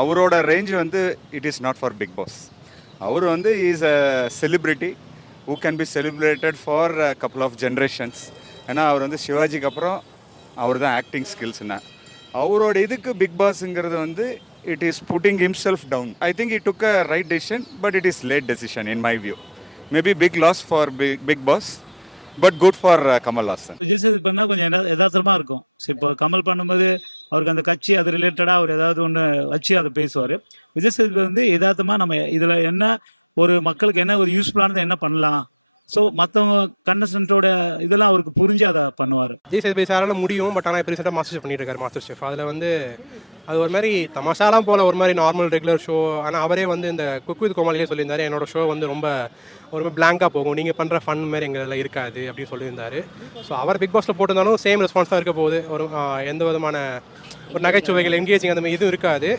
அவரோட ரேஞ்ச் வந்து it is not for big boss. அவர் வந்து is a celebrity who can be celebrated for couple of generations. ஏன்னா அவர் வந்து சிவாஜிக்கு அப்புறம் அவர் தான் ஆக்டிங் ஸ்கில்ஸ்னா. அவரோட இதுக்கு பிக் பாஸுங்கிறது வந்து it is putting himself down. I think it took a right decision, but it is late decision in my view. Maybe big loss for big Boss, but good for Kamal Haasan. இதுல என்ன மக்களுக்கு என்ன என்ன பண்ணலாம், ஸோ மற்றவங்க கண்டஸ்டன்ஸோட இதில் அவருக்கு புரிஞ்சு பண்ணுவார். விஜய் சேதுபதி சாரால் முடியும், பட் ஆனால் இப்போ ரீசெண்டாக மாஸ்டர் ஷெஃப் பண்ணிட்டு இருக்காரு. மாஸ்டர் ஷெஃப் அதில் வந்து அது ஒரு மாதிரி தமாஷாலாம் போல் ஒரு மாதிரி நார்மல் ரெகுலர் ஷோ. ஆனால் அவரே வந்து இந்த குக் வித் கோமாளிலே சொல்லியிருந்தாரு, என்னோட ஷோ வந்து ரொம்ப ஒரு பிளாங்காக போகும், நீங்கள் பண்ணுற ஃபன் மாதிரி எங்கள் இதில் இருக்காது அப்படின்னு சொல்லியிருந்தாரு. ஸோ அவர் பிக் பாஸில் போட்டிருந்தாலும் சேம் ரெஸ்பான்ஸ் தான் இருக்க போகுது. ஒரு எந்த விதமான ஒரு நகைச்சுவைகள் எங்கேஜிங் அந்த மாதிரி இதுவும் இருக்காது.